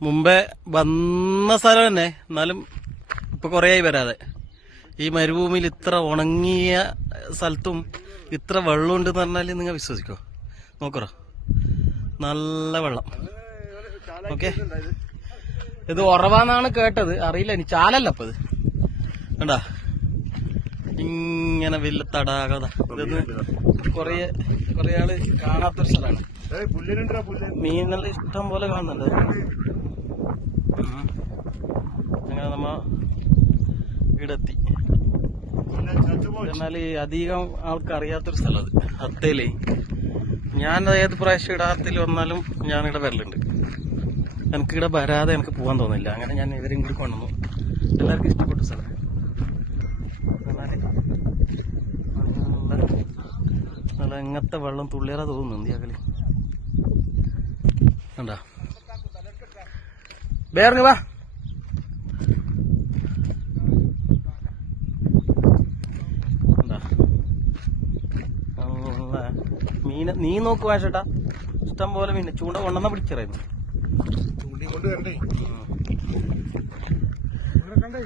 മുമ്പേ വന്ന സ്ഥലം തന്നെ എന്നാലും ഇപ്പൊ കുറേയായി വരാതെ. ഈ മരുഭൂമിയിൽ ഇത്ര ഉണങ്ങിയ സ്ഥലത്തും ഇത്ര വെള്ളമുണ്ട് ഉണ്ടെന്ന് പറഞ്ഞാൽ നിങ്ങൾ വിശ്വസിക്കോ? നോക്കറോ. നല്ല വെള്ളം. ഓക്കെ. ഇത് ഉറവാന്നാണ് കേട്ടത്. അറിയില്ല ഇനി ചാലല്ല അപ്പൊ ഇത് കണ്ടാ? ഇങ്ങനെ വലിയ തടാകത. ഇതൊന്ന് കൊറേ കൊറേ ആൾ കാണാത്തൊരു സ്ഥലമാണ്. മീനെല്ലാം ഇഷ്ടം പോലെ കാണുന്നുണ്ട്. അങ്ങനെ നമ്മ വീടെത്തി എന്നാൽ അധികം ആൾക്ക് അറിയാത്തൊരു സ്ഥലം അത്. അത്തേലേ. ഞാൻ ഏത് പ്രാവശ്യം ഇടാത്തിൽ വന്നാലും ഞാൻ ഇവിടെ വരലുണ്ട്. എനിക്കിവിടെ വരാതെ എനിക്ക് പോകാൻ തോന്നില്ല. അങ്ങനെ ഞാൻ ഇവരും കൂടി കൊണ്ടുവന്നു. എല്ലാവർക്കും ഇഷ്ടപ്പെട്ട സ്ഥലം. നല്ല നല്ല എങ്ങനത്തെ വെള്ളം തുള്ളിയറ തോന്നുന്നു അകൽ കണ്ടാ? വേറെ വാ. കണ്ടാ? മീന് നീ നോക്കുവാ ചേട്ടാ ഇഷ്ടം പോലെ മീൻ. ചൂണ്ട കൊണ്ടെന്നാ പിടിച്ചറിയുന്നു ചൂണ്ടി കൊണ്ട് ഇവിടെ കണ്ടേ?